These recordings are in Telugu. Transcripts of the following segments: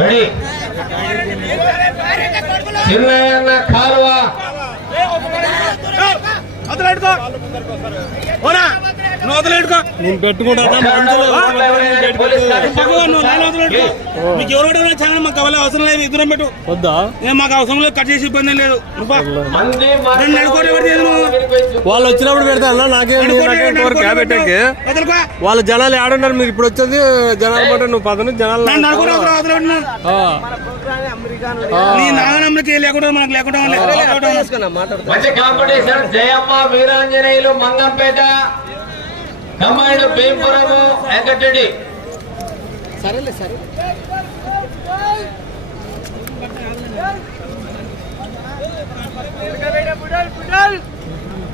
రెడీ. చిన్న కాలువ. నేను ఎవరు ఛానల్ మాకు కావాలి అవసరం లేదు ఇద్దరం పెట్టు. వద్దా? ఏం మాకు అవసరం లేదు కట్ చేసి ఇబ్బంది లేదు? వాళ్ళు వచ్చినప్పుడు పెడతా అన్న నాకేం పెట్టేకి. వాళ్ళ జనాలు ఆడున్నారు మీరు ఇప్పుడు వచ్చేది జనాలు బట్టి నువ్వు పదను జనాలు. నీ నాగనమ్మకి లేకుండా మనకు జయమ్మ వీరాంజనేయులు మంగంపేట. కమ్మాయిలు భీమపురము వెంకటరెడ్డి.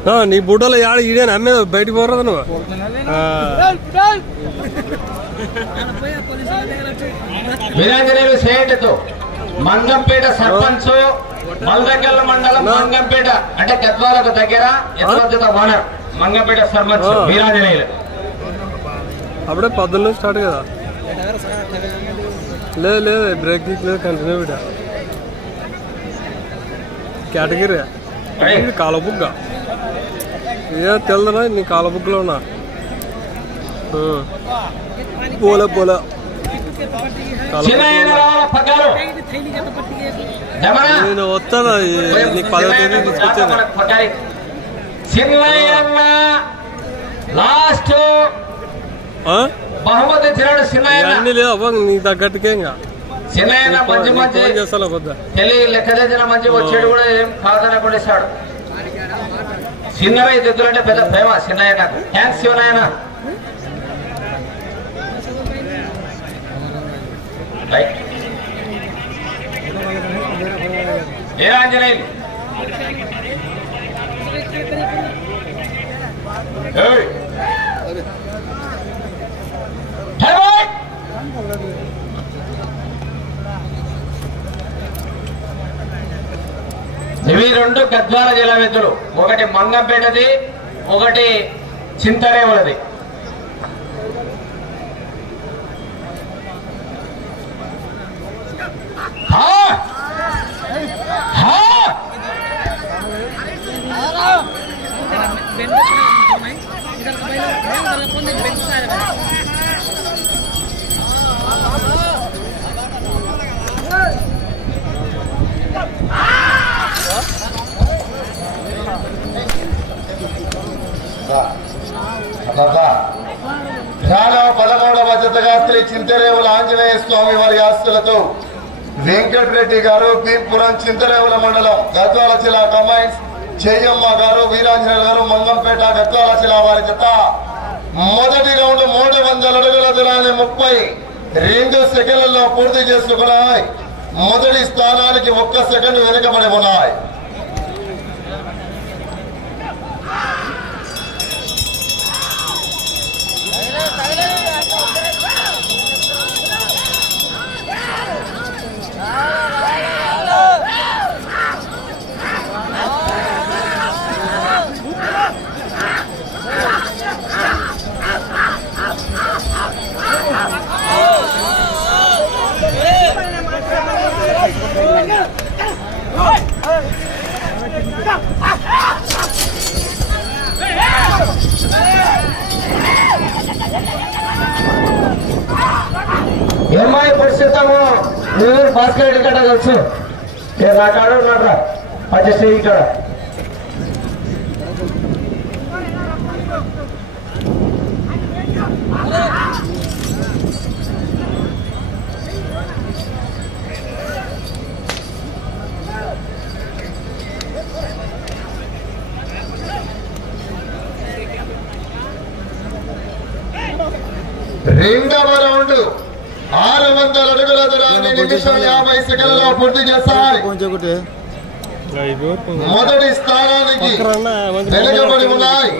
ఆ, నీ బుడ్డలో ఆడ ఈడేనా? అమ్మేది బయటికి పోరదు నువ్వు? ఆ. వీరాంజనేయులు సేటతో మంగంపేట సర్పంచ్ మల్దగల్ల మండలం మంగంపేట అంటే గద్వాలకు దగ్గర యథవద్దత ఓనర్ మంగంపేట సర్పంచ్. వీరాంజనేయులు అప్పుడే పొద్దున్న స్టార్ట్ కదా లేదు లేదు బ్రేక్ లేదు కంటిన్యూ బిడ్డ కేటగిరీ? ఇది కాలబుగ్గ ఏ తెల్లదా నీ కాలబుగ్గలో ఉన్నా. పోలే పోలే? నేను వస్తాను నీకు పదో తేదీ తీసుకొచ్చాను. చిన్నయ్యన్న లాస్ట్? బహుమతి ఇచ్చినాడు ఇవన్నీ లేవు నీకు తగ్గట్టుకే ఇంకా. చిన్నయ్యన్న మంచి మంచి తెలియ లెక్క తెచ్చిన మంచి వచ్చాడు కూడా ఏం కాదనకుండా ఇస్తాడు చిన్నవై దిద్దులంటే పెద్ద ప్రేమ చిన్నయ్యన థ్యాంక్స్ శివనాయన. ఏ ఆంజనేయులు. ఇవి రెండు గద్వాల జలవిధులు ఒకటి మంగంపేటది ఒకటి చింతరేవులది. అధ్యక్షులతో ఆస్తులతో వెంకటరెడ్డి గారు భీంపురం చింతరేవుల మండలం గద్వాల జిల్లా కమైన్స్ చెయ్యమ్మ గారు వీరాంజనేయులు గారు మంగంపేట గద్వాల జిల్లా వారి జత. మొదటి రౌండ్ మూడు వందల అడుగుల దూరాన్ని ముప్పై రెండు సెకండ్లలో పూర్తి చేసుకున్నాయి. మొదటి స్థానానికి ఒక్క సెకండ్ వెనుకబడి ఉన్నాయి. నిమిషం యాభై సెకండ్లలో పూర్తి చేస్తాయి. మొదటి స్థానానికి వెనుకబడి ఉన్నాయి.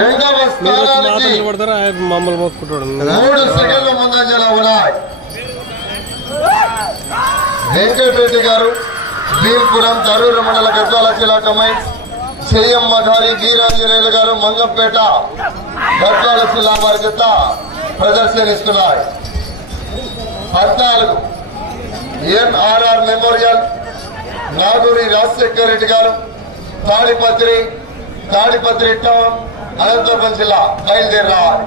రెండవ స్థానానికి మమ్మల్ని మోసుకుంటాడు మూడు సెకండ్ల ముందంజలో ఉన్నాయి. వెంకటరెడ్డి గారు భీంపురం తరూరు మండల గద్వాల జిల్లా కమైన్స్ చెయ్యమ్మ గారి వీరాంజనేయులు గారు మంగంపేట గద్వాల జిల్లా వారి జత ప్రదర్శనిస్తున్నాయి. పద్నాలుగు. NRR memorial Naguri Rajasekhar Reddy garu Tadipatri Tadipatri town Anantapuram జిల్లా బయలుదేరి రావాలి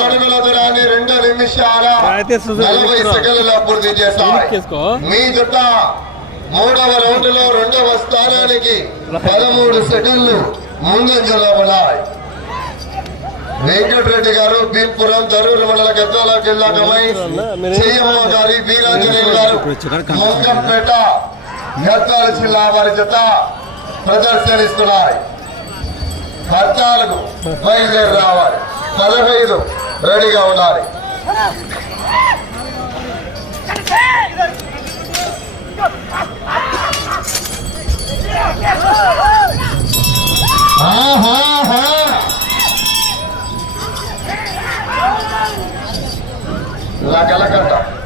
అడుగుల దూరాన్ని రెండు నిమిషాల నలభై. సెకండ్లలో పూర్తి చేస్తాయి. మీ మూడవ రౌండ్లో రెండవ స్థానానికి పదమూడు సెకండ్లు ముందంజలో ఉన్నాయి వెంకటరెడ్డి గారు భీంపురం దరూరు మండల గద్వాల జిల్లా గమై చెయ్యమ్మ గారి వీరాంజనేయులు గారు మొంగంపేట గద్వాల జిల్లా వారి జత ప్రదర్శనిస్తున్నాయి. పద్నాలుగు బయలుదేరి రావాలి పదహైదు రెడీగా ఉండాలి. हाँ हाँ हाँ। लगा लगा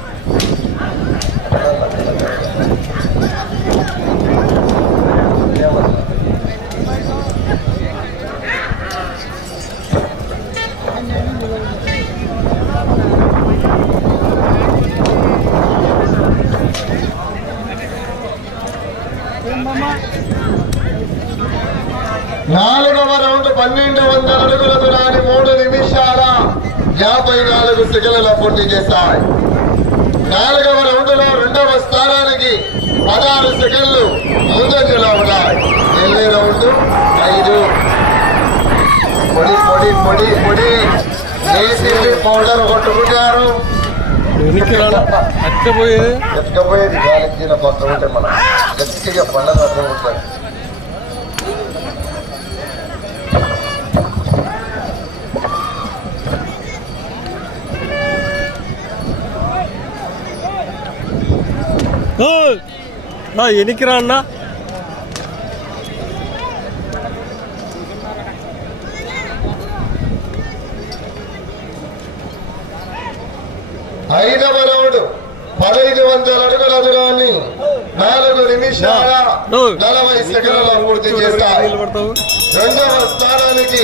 యాభై నాలుగు సెకండ్ల పూర్తి చేస్తాయి. నాలుగవ రౌండ్లో రెండవ స్థానానికి పదహారు సెకండ్లు ముందంజలో ఉన్నాయి. వెళ్ళే రౌండ్ ఐదు. పొడి పొడి పొడి పొడి. ఏసీపీ పౌడర్ కొట్టుకుంటారు. వెనక్కి రాడా అట్టే పోయేది ఎత్తుకపోయేది గాలికి పక్క ఉంటే మనం గట్టిగా పండుగ అర్థం ఉంటుంది ఓయ్ ఆ, వెనక్కి రా అన్నా. ఐదవ రౌండ్ పదహైదు వందల అడుగుల దూరాన్ని నాలుగు నిమిషాల నలభై సెకండ్లలో పూర్తి నిలబడతావు రెండవ స్థానానికి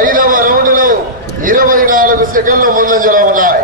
ఐదవ రౌండ్లో ఇరవై నాలుగు సెకండ్ల ముందంజలో ఉన్నాయి.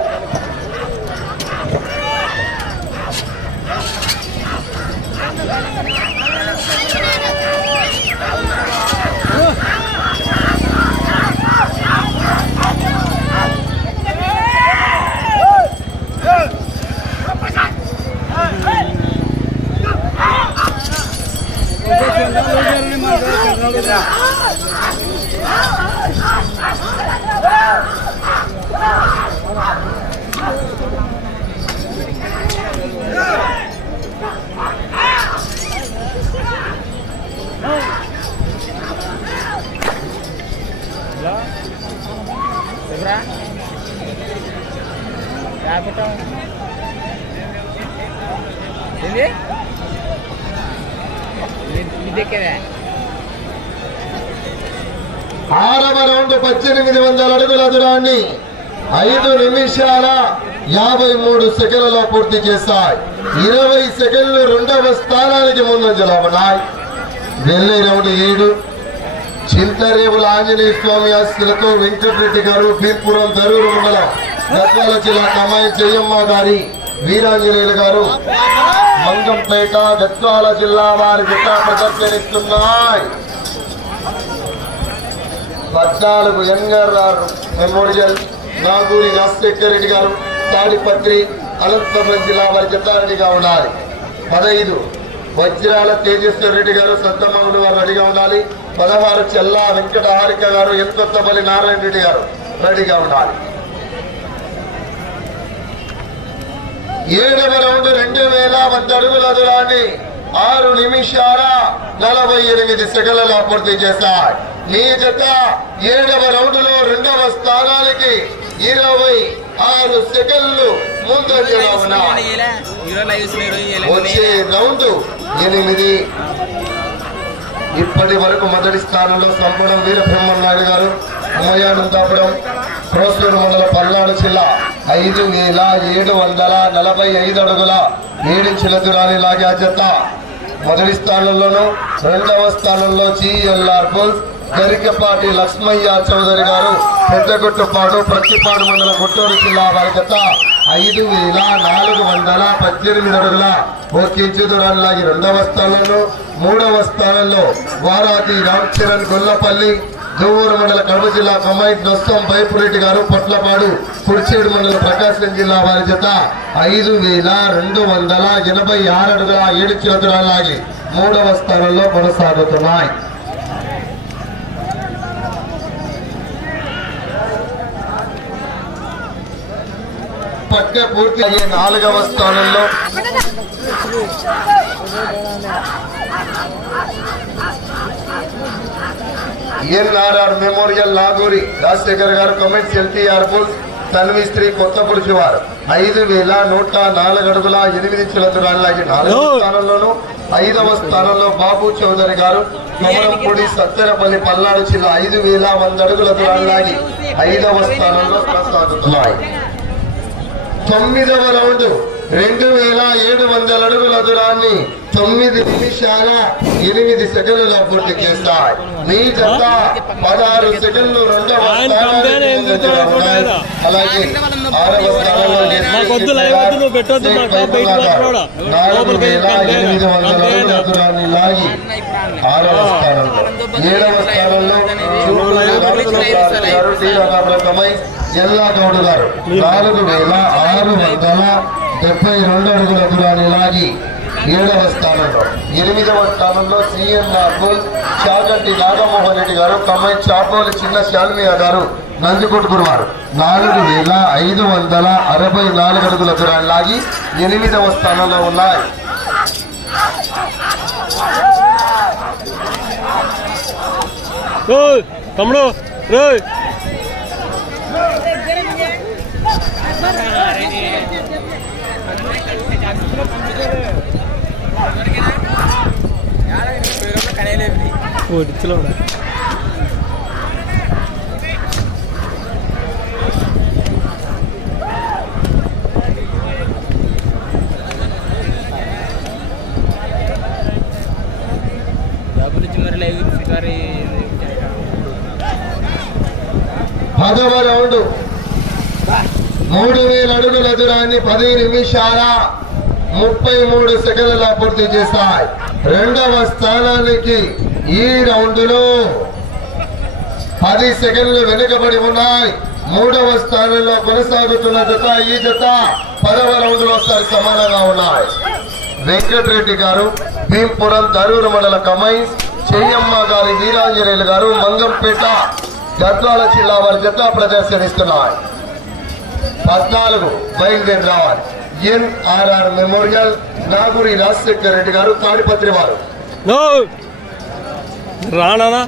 ఆరవ రౌండ్ పద్దెనిమిది వందల అడుగుల దూరాన్ని ఐదు నిమిషాల యాభై మూడు సెకండ్లలో పూర్తి చేశాయి. ఇరవై సెకండ్లు రెండవ స్థానానికి ముందంజలో ఉన్నాయి. వెళ్ళే రౌండ్ ఏడు. చింతరేవుల ఆంజనేయ స్వామి ఆస్తులతో వెంకటరెడ్డి గారు బీర్పురం దరూరు మండలం గద్వాల జిల్లా కమాయి చెయ్యమ్మ గారి వీరాంజనేయులు గారు మంగంపేట గద్వాల జిల్లా వారి జత ప్రదర్శనిస్తున్నాయి పద్నాలుగు ఎన్ఆర్ఆర్ మెమోరియల్ నాగూరి రాజశేఖర్ రెడ్డి గారు తాడిపత్రి అనంతపురం జిల్లా వారి జతారెడ్డిగా ఉండాలి. పదహైదు వజ్రాల తేజేశ్వర రెడ్డి గారు సత్తమ్మగుడు వారు రెడీగా ఉండాలి. పదహారు చెల్లా వెంకట హారిక గారు ఎంతొత్తపల్లి నారాయణ రెడ్డి గారు రెడీగా ఉండాలి. ఏడవ రౌండ్ రెండు వేల వంద అడుగుల దూరాన్ని ఆరు నిమిషాల నలభై ఎనిమిది సెకండ్లలో పూర్తి చేశారు మీ జత ఏడవ రౌండ్లో రెండవ స్థానానికి ఇరవై ఆరు సెకండ్లు ముందంజలో ఉన్నాయి వచ్చే రౌండ్ ఎనిమిది. ఇప్పటి వరకు మొదటి స్థానంలో సంపడం వీరబ్రహ్మనాయుడు గారు ఉమయానందాపురం క్రోసూరు మండల పల్నాడు జిల్లా ఐదు వేల ఏడు వందల నలభై ఐదు అడుగుల ఏడించుల దూరాన్ని లాగే జత. మొదటి స్థానంలోను రెండవ స్థానంలో జిఎల్ఆర్ బుల్స్ గరికపాటి లక్ష్మయ్య చౌదరి గారు పెద్దగుట్టుపాడు ప్రతిపాడు మండలం గుంటూరు జిల్లా వారి గత ఐదు వేల నాలుగు వందల పద్దెనిమిది అడుగుల ఒక్కించు దూరాన్ని రెండవ స్థానంలో మూడవ స్థానంలో వారాది రామ్ చరణ్ గొల్లపల్లి దువ్వూరు మండల కడప జిల్లా కమ్మాయి నొస్తం బైపురెడ్డి గారు పొట్లపాడు కుర్చేడు మండల ప్రకాశం జిల్లా వారి జత ఐదు వేల రెండు వందల ఎనభై ఆరు అడుగుల ఏడు చతురాలాగి మూడవ స్థానంలో కొనసాగుతున్నాయి. పక్క పూర్తి అయ్యే నాలుగవ స్థానంలో ఎన్ఆర్ఆర్ మెమోరియల్ లాగూరి రాజశేఖర్ గారు కమెంట్స్ ఎల్టీఆర్ బుల్ తన్వి స్త్రీ కొత్త పురుషు వారు. ఐదు వేల నూట నాలుగు అడుగుల ఎనిమిది చిలతురాళ్ళకి నాలుగవ స్థానంలోను ఐదవ స్థానంలో బాబు చౌదరి గారు కొమరంపూడి సత్తెనపల్లి పల్నాడు జిల్లా ఐదు వేల వంద అడుగుల దూరాన్ని ఐదవ స్థానంలో కొనసాగుతున్నాయి తొమ్మిదవ రౌండ్. రెండు వేల ఏడు వందల అడుగుల దూరాన్ని తొమ్మిది నిమిషాల ఎనిమిది సెకండ్ల పూర్తి చేస్తాయి మీ జత పదహారు సెకండ్లు రెండవ? అలాగే స్థానంలో లాగి ఆరవ స్థానంలో. ఏడవ స్థానంలో గారు డి రమణకమై జిల్లా గౌడ్ గారు. నాలుగు వేల ఆరు వందల డెబ్బై రెండు అడుగుల దూరాన్ని లాగి ఏడవ స్థానంలో ఎనిమిదవ స్థానంలో సిఎన్ఆర్ చాగంటి నాగమోహన్ రెడ్డి గారు కమ్మై చాపోలి చిన్న శాల్మియా గారు నందికొట్టుకురు వారు నాలుగు వేల ఐదు వందల అరవై నాలుగు అడుగుల దూరాన్ని లాగి ఎనిమిదవ స్థానంలో ఉన్నాయి. తమ్ముడు. రోయ్ ఓడిచ్చిలో డబ్బులు ఇచ్చి మరి లైవ్ మరి పదవ రౌండ్ మూడు వేల అడుగుల దూరాన్ని పది నిమిషాల ముప్పై మూడు సెకండ్ల పూర్తి చేశాయి రెండవ స్థానానికి ఈ రౌండ్లో పది సెకండ్లు వెనుకబడి ఉన్నాయి. మూడవ స్థానంలో కొనసాగుతున్న జత ఈ జత పదవ రౌండ్లో ఒకసారి సమానంగా ఉన్నాయి. వెంకటరెడ్డి గారు భీంపురం దరూరు మండల కమైన్స్ చెయ్యమ్మ గారి వీరాంజనేయులు గారు మంగంపేట గద్వాల జిల్లా వారి జత ప్రదర్శనిస్తున్నాయి. పద్నాలుగు బయలుదేరి రావాలి. ఎన్ఆర్ఆర్ మెమోరియల్ నాగూరి రాజశేఖర్ రెడ్డి గారు తాడిపత్రి వారు. రానా?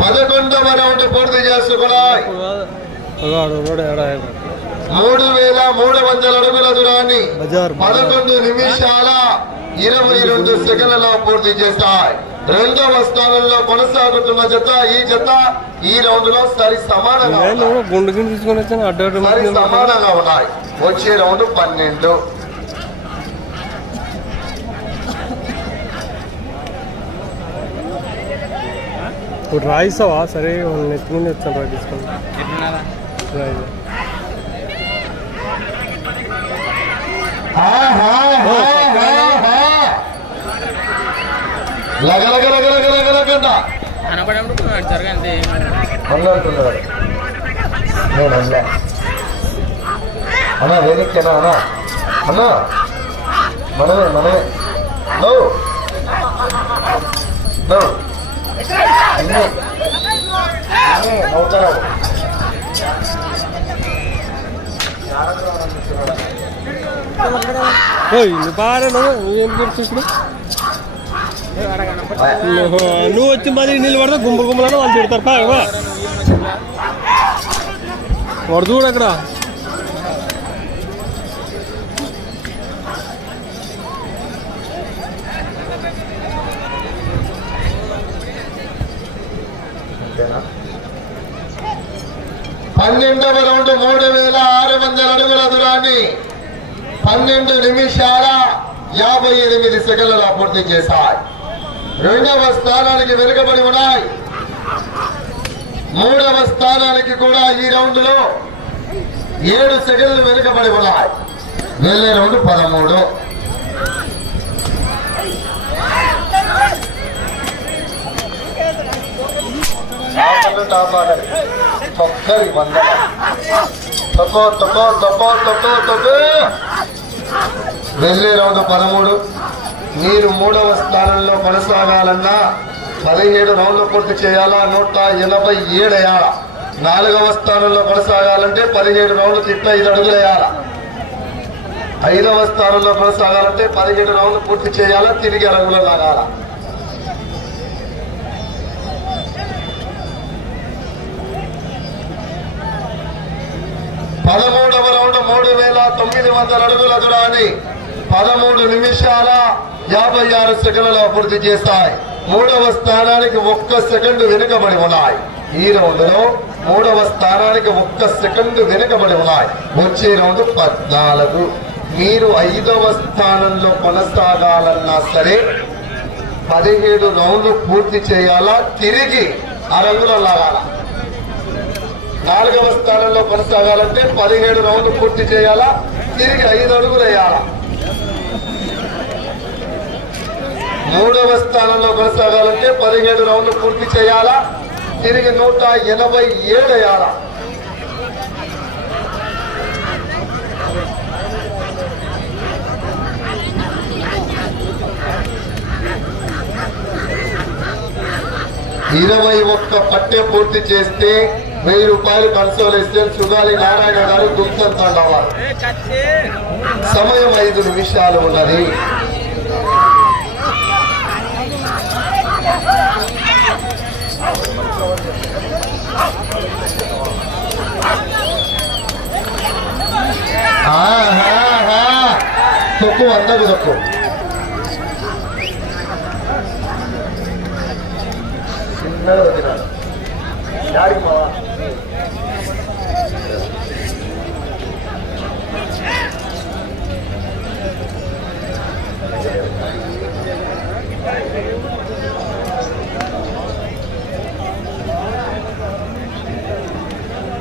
పదకొండవ రౌండ్ పూర్తి బజార్ మూడు వేల మూడు వందల అడుగుల దూరాన్ని పదకొండు నిమిషాల ఇరవై రెండు సెకండ్లలో పూర్తి చేస్తాయి. రెండవ స్థానంలో కొనసాగుతున్న జత ఈ జత ఈ రౌండ్లో సరి సమానంగా సరి సమానంగా ఉన్నాయి. వచ్చే రౌండ్ పన్నెండు. ఇప్పుడు రాయిస్తావా? సరే నెత్తి మీద వచ్చాను రా రాయి. ఆహా, ఆహా, ఆహా. లగ లగ లగ లగ లగ లగంట. కనపడప్పుడు జరగండి అన్నంటున్నాడు నేను అన్నా. అన్నా వెనక్కినా అన్నా? అన్నా మనమే మనమే. నో. నో. ఇన్ని. ఇన్ని నవ్వుతున్నావు. ఓయ్ నువ్వు నువ్వేం? గుర్తు నువ్వు వచ్చి మరి నీళ్ళు పడితే గుంపులు గుంపులను వాళ్ళు తిడతారు. పా వాడు చూడు అక్కడ. పన్నెండవ రౌండ్ మూడు వేల ఆరు వందల అడుగుల దూరాన్ని పన్నెండు నిమిషాల యాభై ఎనిమిది సెకండ్ల పూర్తి చేశాయి. రెండవ స్థానానికి వెనుకబడి ఉన్నాయి. మూడవ స్థానానికి కూడా ఈ రౌండ్లో ఏడు సెకండ్లు వెనుకబడి ఉన్నాయి. వెళ్ళే రౌండ్ పదమూడు. ఆపండి, ఆపండి. ఒక్కరి వందల తొక్కో తొక్కో తొక్కో తొక్కో తొక్కో. వెళ్ళే రౌండ్ పదమూడు. మీరు మూడవ స్థానంలో కొనసాగాలన్నా పదిహేడు రౌండ్లు పూర్తి చేయాలా? నూట ఎనభై ఏడేయాల నాలుగవ స్థానంలో కొనసాగాలంటే పదిహేడు రౌండ్లు తిట్ట ఐదు అడుగులు వేయాల? ఐదవ స్థానంలో కొనసాగాలంటే పదిహేడు రౌండ్లు పూర్తి చేయాలా? తిరిగి అడుగులు లాగాల? పదమూడవ రౌండ్ మూడు వేల తొమ్మిది వందల అడుగుల దూరాన్ని పదమూడు నిమిషాల యాభై ఆరు సెకండ్లలో పూర్తి చేస్తాయి. మూడవ స్థానానికి ఒక్క సెకండ్ వెనుకబడి ఉన్నాయి. ఈ రౌండ్లో మూడవ స్థానానికి ఒక్క సెకండ్ వెనుకబడి ఉన్నాయి. వచ్చే రౌండ్ పద్నాలుగు. మీరు ఐదవ స్థానంలో కొనసాగాలన్నా సరే పదిహేడు రౌండ్లు పూర్తి చేయాలా? తిరిగి ఆ రంగులో లాగాల? నాలుగవ స్థానంలో కొనసాగాలంటే పదిహేడు రౌండ్లు పూర్తి చేయాలా? తిరిగి ఐదు అడుగులు వేయాలా? మూడవ స్థానంలో కొనసాగాలంటే పదిహేడు రౌండ్లు పూర్తి చేయాలా? తిరిగి నూట ఎనభై ఏడు వేయాలా? ఇరవై ఒక్క పట్టె పూర్తి చేస్తే వెయ్యి రూపాయలు కన్సోలేషన్ సుగాలి నారాయణ గారు గుంతం తండవారు. సమయం ఐదు నిమిషాలు ఉన్నది. ఆహాహా. తొక్కు అందకు తొక్కు చిన్నగా వదిలాడు. యాడికి పోవా?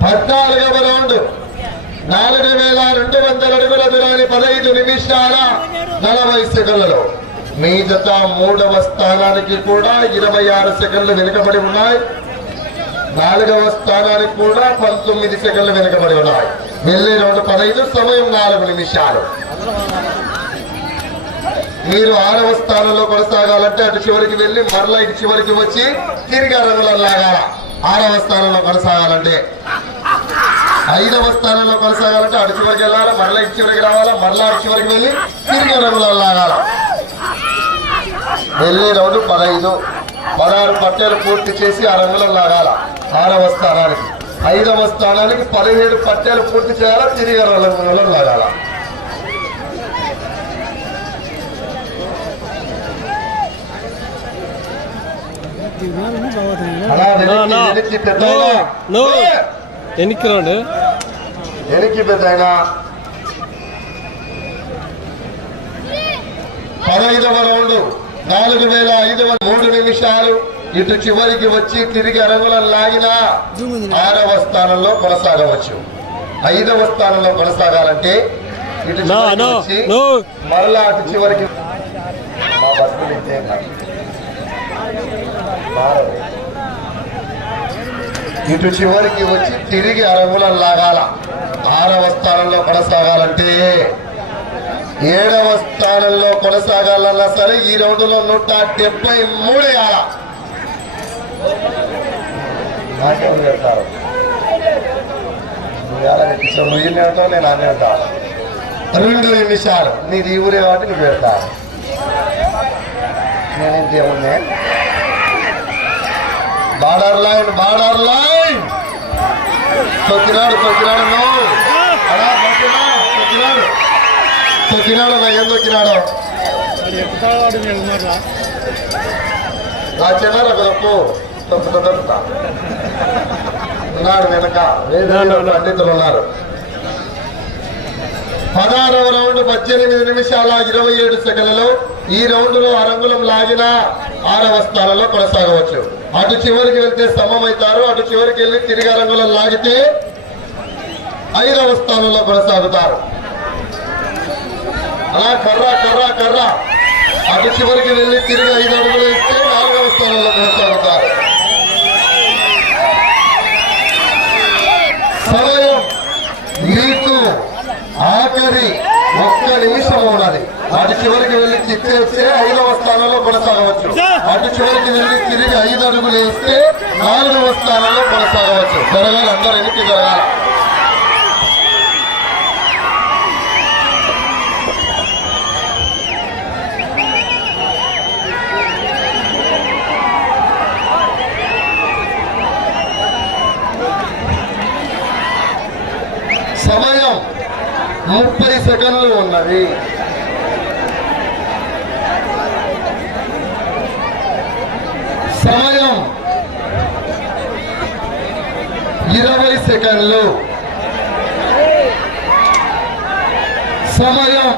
పద్నాలుగవ రౌండ్ నాలుగు వేల రెండు వందల అడుగుల దూరాన్ని పదహైదు నిమిషాల నలభై సెకండ్లలో. మీ జత మూడవ స్థానానికి కూడా ఇరవై ఆరు సెకండ్లు వెనుకబడి ఉన్నాయి. నాలుగవ స్థానానికి కూడా పంతొమ్మిది సెకండ్లు వెనుకబడి ఉన్నాయి. వెళ్ళే రెండు పదహైదు సమయం నాలుగు నిమిషాలు. మీరు ఆరవ స్థానంలో కొనసాగాలంటే అటు చివరికి వెళ్ళి మరలా ఇటు చివరికి వచ్చి తిరిగి రంగులో లాగాల ఆరవ స్థానంలో కొనసాగాలంటే ఐదవ స్థానంలో కొనసాగాలంటే చివరికి వెళ్ళాలి మరలా ఇటు చివరికి రావాలా మరలా అటు చివరికి వెళ్ళి తిరిగి రంగులో లాగాల. వెళ్ళే రౌండ్ పదహైదు. పదహారు పట్టెలు పూర్తి చేసి ఆ రంగులో లాగాల. ఆరవ స్థానానికి. ఐదవ స్థానానికి పదిహేడు పట్టెలు పూర్తి చేయాలా తిరిగి రంగులో లాగాల. అలా నా, నా. వెనక్కి వెనక్కి పెద్ద నో, నో. ఎనికి రండి వెనక్కి పెద్ద పదహైదవ రౌండ్ నాలుగు వేల ఐదు వందల మూడు నిమిషాలు ఇటు చివరికి వచ్చి తిరిగి అరంగులను లాగినా ఆరవ స్థానంలో కొనసాగవచ్చు ఐదవ స్థానంలో కొనసాగాలంటే ఇటు వచ్చి. మరలా అటు చివరికి మా బతుకులు. ఇటు చివరికి వచ్చి తిరిగి అరంగులం లాగాల. ఆరవ స్థానంలో కొనసాగాలంటే ఏడవ స్థానంలో కొనసాగాలన్నా సరే ఈ రౌండ్లో నూట డెబ్బై మూడు వేయాల నువ్వు ఇన్ని నేను అన్నీ ఉంటాను రెండు నిమిషాలు. నీది ఈ ఊరే కాబట్టి నువ్వు పెడతా. నేను ఇంకేమున్నా బార్డర్ లైన్ బార్డర్ లైన్! తొక్కినాడు తొక్కినాడు తొక్కినాడు తొక్కినాడు ఏం తొక్కినాడు నా చిన్నారు తొక్కుతా తొక్కుతా ఉన్నాడు వెనక. పండితులు ఉన్నారు. పదహారవ రౌండ్ పద్దెనిమిది నిమిషాల ఇరవై ఏడు సెకండ్లలో ఈ రౌండ్లో అరంగులం లాగిన ఆరవ స్థానంలో కొనసాగవచ్చు. అటు చివరికి వెళ్తే సమమవుతారు అటు చివరికి వెళ్ళి తిరిగి రంగులో లాగితే ఐదవ స్థానంలో కొనసాగుతారు. అలా కర్ర కర్రా కర్రా. అటు చివరికి వెళ్ళి తిరిగి ఐదు అడుగులు ఇస్తే నాలుగవ స్థానంలో కొనసాగుతారు. సమయం మీకు ఆఖరి అటు చివరికి వెళ్ళి తిప్పేస్తే ఐదవ స్థానంలో కొనసాగవచ్చు. అటు చివరికి వెళ్ళి తిరిగి ఐదు అడుగులు వేస్తే నాలుగవ స్థానంలో కొనసాగవచ్చు. జరగాలి అందరూ ఎన్నిక జరగాలి. సమయం ముప్పై సెకండ్లు ఉన్నది. సమయం ఇరవై సెకండ్లు. సమయం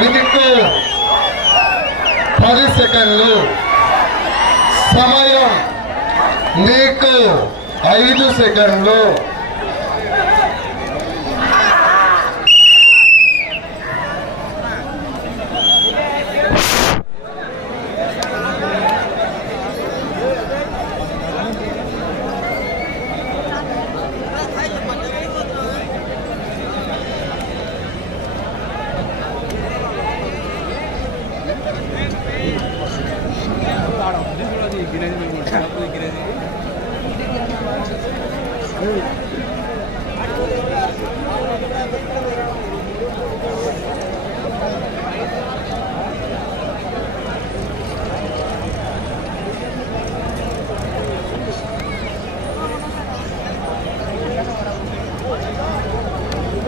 మీకు పది సెకండ్లు. సమయం మీకు ఐదు సెకండ్లు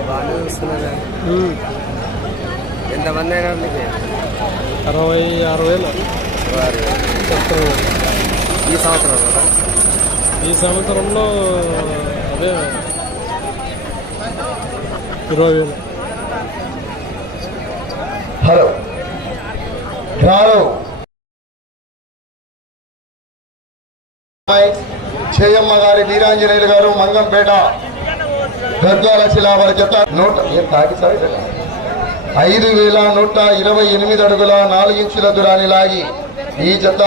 బాగానే చూస్తున్నారు ఎంతమంది అయినా మీకు అరవై ఆరు వేలు ఈ సంవత్సరం కదా? ఈ సంవత్సరంలో అదే ఇరవై వేలు. హలో. చేయమ్మ గారి వీరాంజనేయులు గారు మంగంపేట గద్వాల శిలావర జత నూట? ఐదు వేల నూట ఇరవై ఎనిమిది అడుగుల నాలుగు ఇంచుల దూరాన్ని లాగి ఈ జత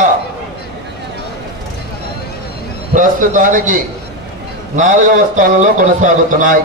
ప్రస్తుతానికి నాలుగవ స్థానంలో కొనసాగుతున్నాయి.